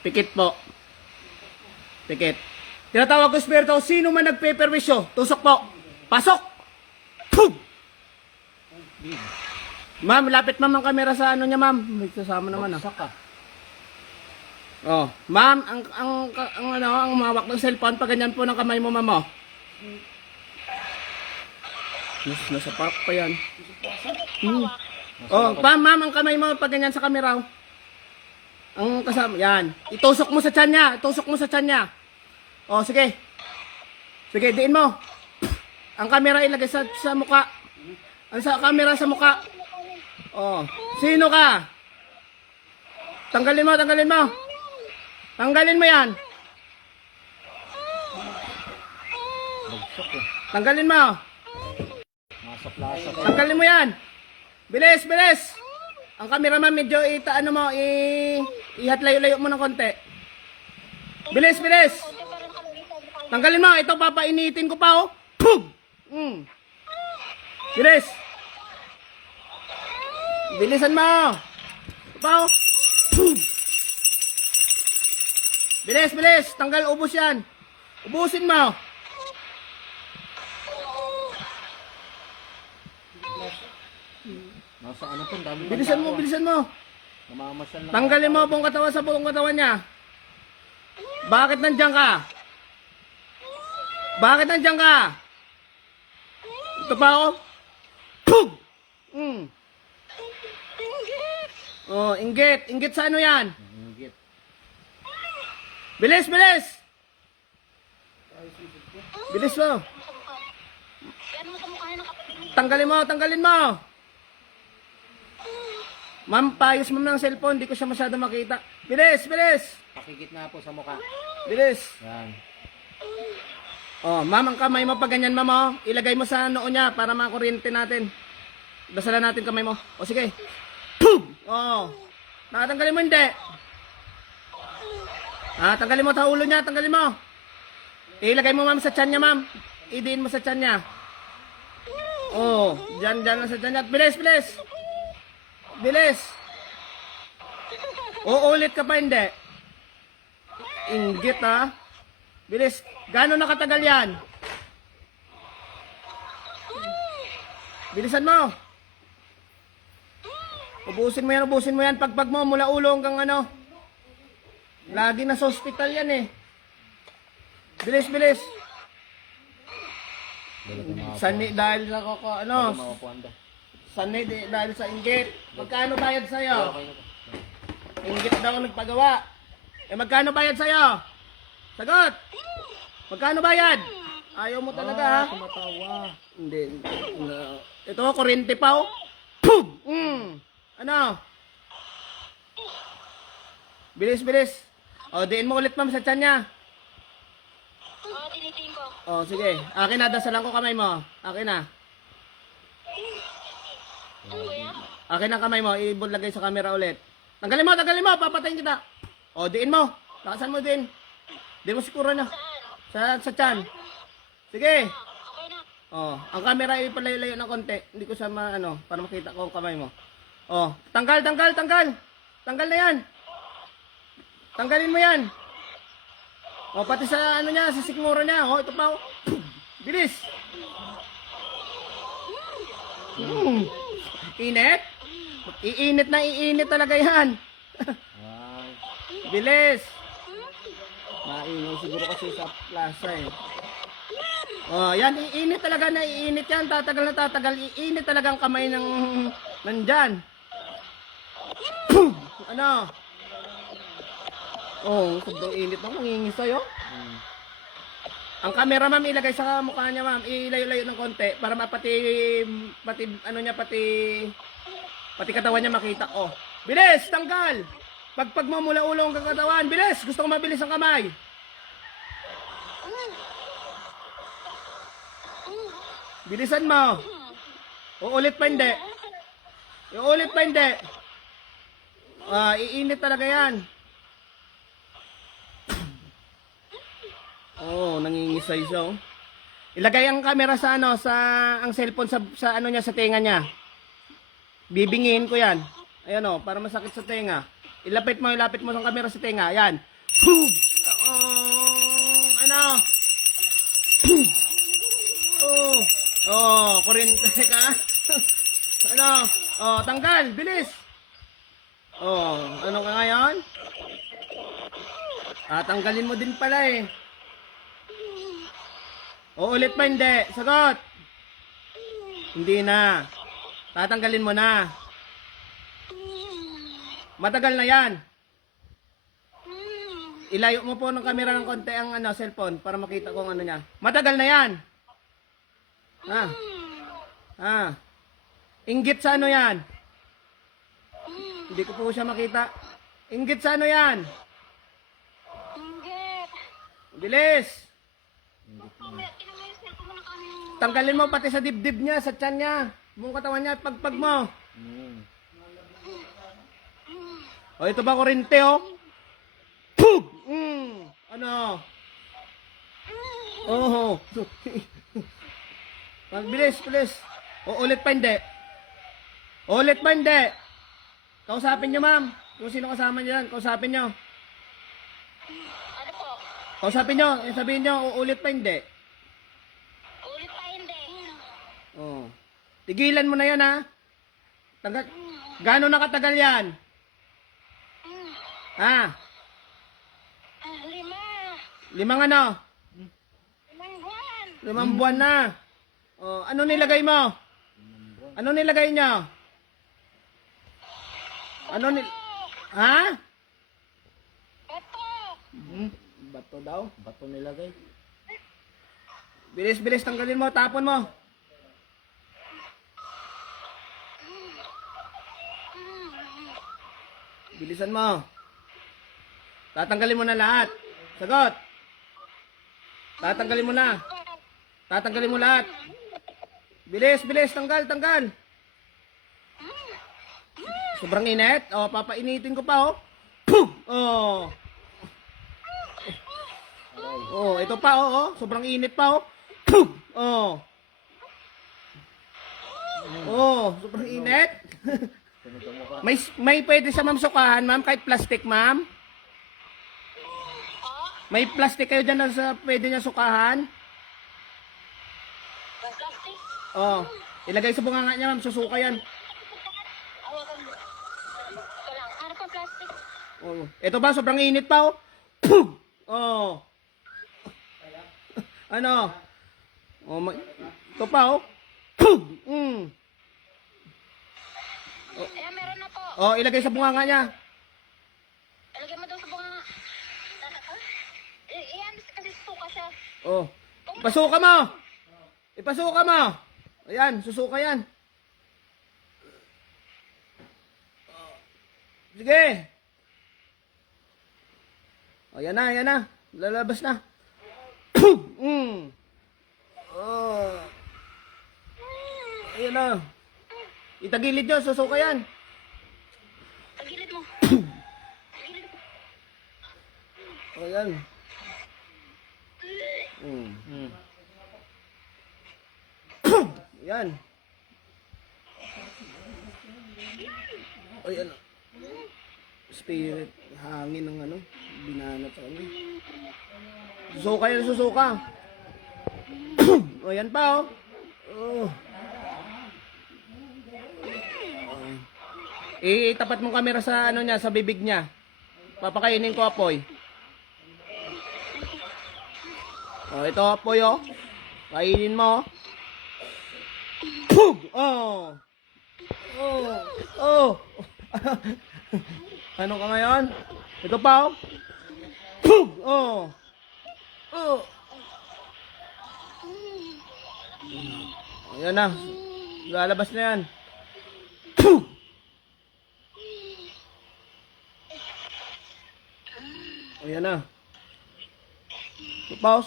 Pikit po. Pikit. Tinatawag ko espiritu, sino man nagpe-perwisyo, tusok po. Pasok! Pum! Ma'am, lapit ma'am ang camera sa ano niya, ma'am. May kasama naman ah. Saka. Oh, ma'am, ang ang ang, ano, ang umawak ng cellphone pag ganyan po ng kamay mo, ma'am. Oh. Nas, nasa park pa yan. Hmm. Oh, pa, ma'am, ang kamay mo pag ganyan sa camera. oh. Ang kasama, yan. Itusok mo sa tiyan niya. Itusok mo sa tiyan niya. Oh, sige. Sige, diin mo. Ang camera ilagay sa, sa muka. Ang sa camera sa muka. Oh, sino ka? Tanggalin mo, tanggalin mo. Tanggalin mo yan. Tanggalin mo. Tanggalin mo yan. Bilis, bilis. Ang cameraman medyo ita ano mo, i ihat layo-layo mo ng konti. Bilis, bilis. Tanggalin mo, ito papainitin ko pa oh. Pum! Mm. Bilis. Bilisan mo. Ito pa oh. Pum! Bilis, bilis. Tanggal, ubos yan. Ubusin mo. Nasa ano po, dami ng Bilisan mo, tao, bilisan mo. Namamasyal lang. Tanggalin mo buong katawan sa buong katawan niya. Bakit nandiyan ka? Bakit nandiyan ka? Ito pa ako. Pug! Mm. Oh, inggit. Inggit sa ano yan? Inggit. Bilis, bilis! Bilis mo. Tanggalin mo, tanggalin mo. Ma'am, paayos mo ng cellphone. Di ko siya masyado makita. Bilis, bilis! Pakikit nga po sa mukha. Bilis! Yan. Oh, ma'am, ang kamay mo pag ganyan, ma'am, oh. Ilagay mo sa noo niya para makuryente natin. Dasalan natin kamay mo. O, sige. Pum! Oh. Nakatanggalin mo, hindi. Ah, tanggalin mo sa ulo niya, tanggalin mo. Ilagay mo, ma'am, sa tiyan niya, ma'am. Idiin mo sa tiyan niya. Oh, dyan, dyan lang sa tiyan niya. Bilis, bilis. Bilis. Uulit ka pa, hindi. Inggit, ha? Bilis. Gano'n nakatagal yan? Bilisan mo. Ubusin mo yan, ubusin mo yan. Pagpag mo, mula ulo hanggang ano. Lagi na sa hospital yan eh. Bilis, bilis. Sani dahil sa koko, ano. Sani di- dahil sa inggit. Magkano bayad sa'yo? Na. Inggit daw ang nagpagawa. Eh magkano bayad sa'yo? Sagot! Magkano bayad? Ayaw mo talaga ha? Ah, tumatawa. Hindi. No. Ito, kurente pa oh. Pum! Mm. Ano? Bilis, bilis. O, diin mo ulit ma'am sa tiyan niya. Oo, tinitingin ko. O, sige. Akin na, dasalan ko kamay mo. Akin na. Ano kuya? Akin na kamay mo. Ibulagay sa camera ulit. Tanggalin mo, tanggalin mo. Papatayin kita. O, diin mo. Lakasan mo din. Di mo siguro na. Sa, sa tiyan. Sige. Oh, ang camera ay palayo-layo ng konti. Hindi ko ma ano, para makita ko ang kamay mo. Oh, tanggal, tanggal, tanggal. Tanggal na 'yan. Tanggalin mo 'yan. Oh, pati sa ano niya, sa sikmura niya. Oh, ito pa. Oh. Bilis. Hmm. Init? Iinit na iinit talaga 'yan. Wow. Bilis. Maingay siguro kasi sa plaza eh. Oh, yan, iinit talaga na iinit yan. Tatagal na tatagal. Iinit talaga ang kamay ng nandyan. Pum! Ano? Oh, sobrang init na. Mangingis sa'yo. Hmm. Ang camera, ma'am, ilagay sa mukha niya, ma'am. Ilayo-layo ng konti para mapati, pati, ano niya, pati, pati katawan niya makita. Oh, bilis! Tanggal! Pagpag mo ulo hanggang katawan, bilis! Gusto ko mabilis ang kamay. Bilisan mo. Uulit pa hindi. Uulit pa hindi. Ah, iinit talaga yan. Oh, nangingisay siya oh. Ilagay ang camera sa ano, sa ang cellphone sa sa ano niya sa tenga niya. Bibingin ko 'yan. Ayan oh, para masakit sa tenga. Ilapit mo, ilapit mo sa camera sa tenga. Yan. Boom! Oh, ano? oh, oh, kuryente ka. ano? Oh, tanggal, bilis. Oh, ano ka ngayon? Ah, tanggalin mo din pala eh. O ulit pa hindi? Sagot. Hindi na. Tatanggalin mo na. Matagal na yan. Ilayo mo po ng camera ng konti ang ano, cellphone para makita ko ang ano niya. Matagal na yan. Ha? Ha? Inggit sa ano yan? Hindi ko po siya makita. Inggit sa ano yan? Inggit. Bilis! Tanggalin mo pati sa dibdib niya, sa tiyan niya, buong katawan niya, pagpag mo. Mm. O, ito ba kurente, oh? Pug! Mm. Ano? Oh. Magbilis, bilis. O, ulit pa hindi. Ulit pa hindi. Kausapin niyo, ma'am. Kung sino kasama niyo yan, kausapin niyo. Ano po? Kausapin niyo, sabihin niyo, uulit pa hindi. Ulit pa hindi. Oh. Tigilan mo na yan, ha? Tagal, gaano nakatagal yan? Ha? Ah, lima. Limang ano? Limang buwan. Limang buwan na. Oh, ano nilagay mo? Ano nilagay niyo? Ano ni... Ha? Ito. Hmm? Bato daw. Bato nilagay. Bilis, bilis, tanggalin mo, tapon mo. Bilisan mo. Tatanggalin mo na lahat. Sagot. Tatanggalin mo na. Tatanggalin mo lahat. Bilis, bilis, tanggal, tanggal. Sobrang init. Oh, papainitin ko pa, oh. Pum! Oh. Oh, ito pa, oh, oh. Sobrang init pa, oh. Pum! Oh. Oh, sobrang init. May may pwede sa ma'am sukahan, ma'am, kahit plastic, ma'am. May plastic kayo dyan na sa pwede niya sukahan. Plastic. Oh, ilagay sa bunganga niya, ma'am, susuka yan. Ano pa plastic? Oh, ito ba sobrang init pa, oh. Pum! Oh. ano? Oh, ma- ito pa, oh. Pum! Mm. Ayan, meron na po. Oh, ilagay sa bunganga niya. Ilagay mo daw sa bunga. I- Iyan, kasi suka siya. Oh. Ipasuka mo. Ipasuka mo. Ayan, susuka yan. Sige. O, yan na, yan na. Lalabas na. mm. Oh. Ayan na. Itagilid nyo, susuka yan. Tagilid mo. Tagilid mo. O, yan. Mm. Mm. Yan. Ay, ano? Spirit, hangin ng ano, binanat sa kanya. Susuka yan, susuka. o, yan pa, oh. Oh. Oh. Itapat mo camera sa ano niya, sa bibig niya. Papakainin ko apoy. Oh, ito apoy, oh. Kainin mo, oh. Pug! Oh! Oh! Oh! ano ka ngayon? Ito pa, oh. Pug! Oh! Oh! Ayan na. Lalabas na yan. Pug! Ayan na. Ito pa.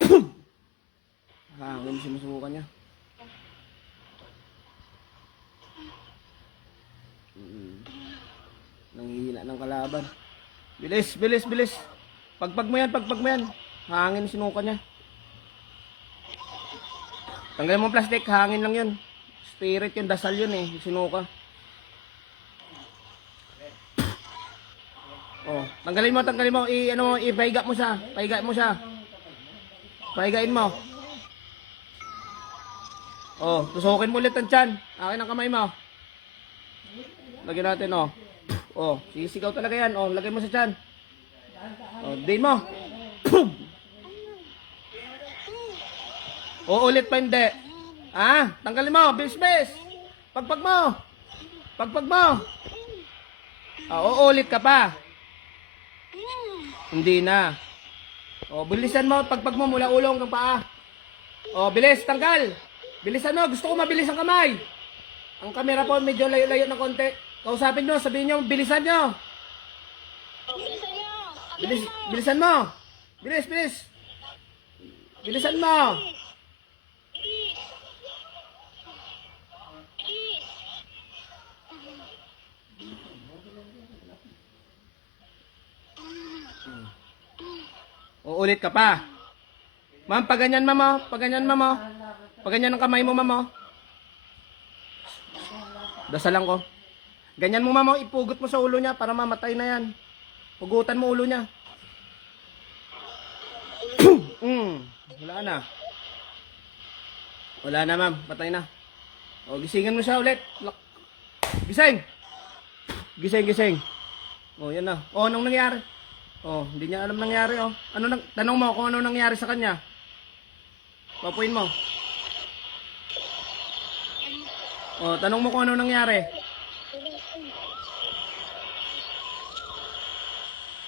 Pug! Hangin sinusubukan niya. Nanghihina ng kalaban. Bilis, bilis, bilis. Pagpag mo yan, pagpag mo yan. Hangin sinuka niya. Tanggalin mo plastic, hangin lang yun. Spirit yun, dasal yun eh, sinuka. Oh, tanggalin mo, tanggalin mo. I ano ipaiga mo siya. Paiga mo siya. Paigain mo. Oh, tusukin mo ulit ang tiyan. Akin ang kamay mo. Lagyan natin, oh. Oh, sisigaw talaga yan. Oh, lagay mo sa tiyan. Oh, din mo. O ulit pa hindi. Ah, tanggalin mo, bis bis. Pagpag mo. Pagpag mo. Ah, uulit ka pa. Hindi na. O, bilisan mo, pagpag mo mula ulo hanggang paa. O, bilis, tanggal. Bilisan mo, gusto ko mabilis ang kamay. Ang kamera po medyo layo-layo ng konti. Kausapin nyo, sabihin nyo, bilisan nyo. Bilis, bilisan mo. Bilis, bilis. Bilisan mo. Bilis. Bilis. Uulit ka pa. Ma'am, pag ganyan ma'am, oh. pag ganyan ma'am, oh. pag ganyan ang kamay mo ma'am, oh. Dasalan ko. Ganyan mo ma'am, oh. ipugot mo sa ulo niya para mamatay na yan. Pugutan mo ulo niya. mm, wala na. Wala na ma'am, patay na. O, gisingan mo siya ulit. Gising! Gising, gising. O, yan na. O, anong nangyari? Oh, hindi niya alam nangyari oh. Ano nang tanong mo kung ano nangyari sa kanya? Papuin mo. Oh, tanong mo kung ano nangyari.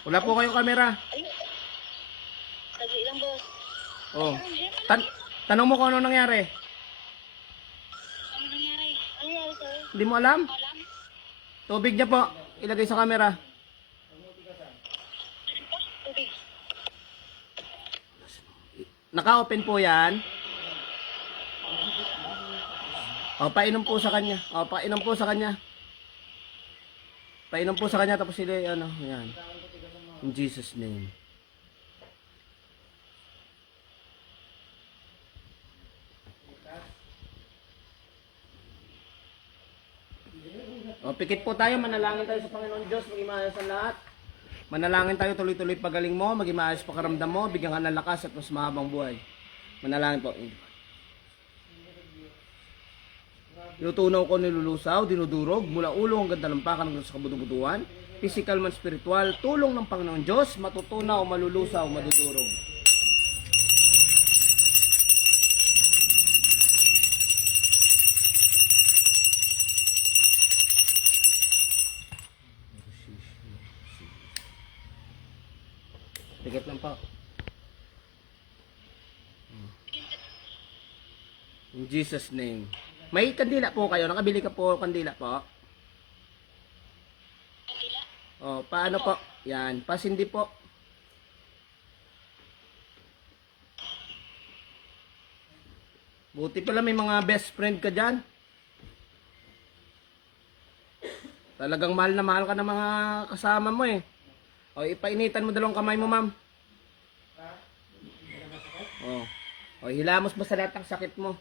Wala po kayong kamera. Sabi lang, boss. Oh. Tan- tanong mo kung ano nangyari. Ano nangyari? Ano nangyari? Hindi mo alam? Tubig niya po. Ilagay sa kamera. Naka-open po 'yan. O, painom po sa kanya. O, painom po sa kanya. Painom po sa kanya tapos sila ano, yan. In Jesus name. O, pikit po tayo, manalangin tayo sa Panginoon Diyos, maging maayos ang lahat. Manalangin tayo tuloy-tuloy pagaling mo, maging maayos pakaramdam mo, bigyan ka ng lakas at mas mahabang buhay. Manalangin po. Tinutunaw ko nilulusaw, dinudurog, mula ulo hanggang talampakan hanggang sa kabudubuduan. Physical man spiritual, tulong ng Panginoon Diyos, matutunaw, malulusaw, madudurog. Tigat lang po. In Jesus name. May kandila po kayo. Nakabili ka po kandila po. Oh, paano po? Yan, pasindi po. Buti pala may mga best friend ka dyan. Talagang mahal na mahal ka ng mga kasama mo eh. O, ipainitan mo dalawang kamay mo, ma'am. O. O, hilamos mo sa lahat ng sakit mo.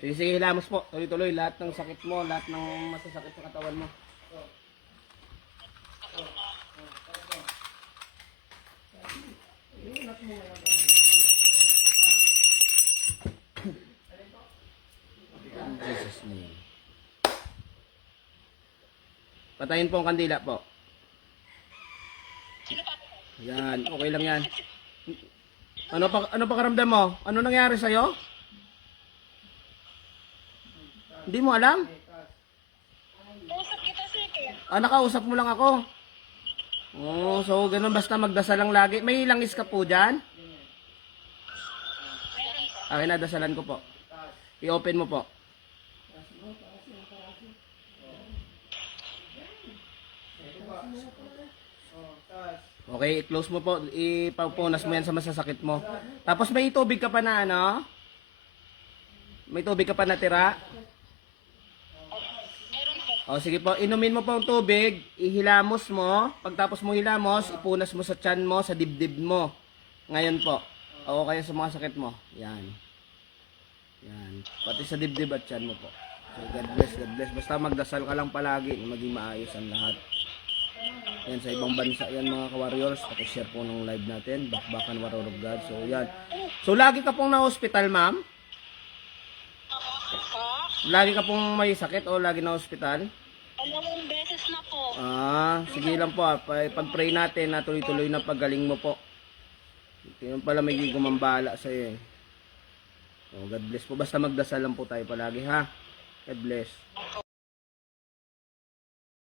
Sige, sige, hilamos po. Tuloy-tuloy, lahat ng sakit mo, lahat ng masasakit sa katawan mo. In Jesus name. Patayin po ang kandila po. Yan, okay lang yan. Ano pa ano pa karamdam mo? Ano nangyari sa iyo? Hindi mo alam? Ah, nakausap mo lang ako. Oh, so ganun basta magdasal lang lagi. May langis ka po diyan? Okay na, dasalan ko po. I-open mo po. Okay, i-close mo po. Ipapunas mo yan sa masasakit mo. Tapos may tubig ka pa na ano? May tubig ka pa natira? O sige po, inumin mo po ang tubig, ihilamos mo. Pagtapos mo hilamos, ipunas mo sa tiyan mo, sa dibdib mo. Ngayon po. O kaya sa mga sakit mo. Yan. Yan. Pati sa dibdib at tiyan mo po. So, God bless, God bless. Basta magdasal ka lang palagi maging maayos ang lahat. Yan, sa ibang bansa yan mga ka-warriors. Pakishare po ng live natin. Bakbakan Warrior of God. So, yan. So, lagi ka pong na-hospital, ma'am? Lagi ka pong may sakit o lagi na hospital? Dalawang beses na po. Ah, sige lang po. ah. Pa- Pag-pray natin na tuloy-tuloy na paggaling mo po. Yun pala may gumambala sa iyo. eh. Oh, God bless po. Basta magdasal lang po tayo palagi ha. God bless. Opo.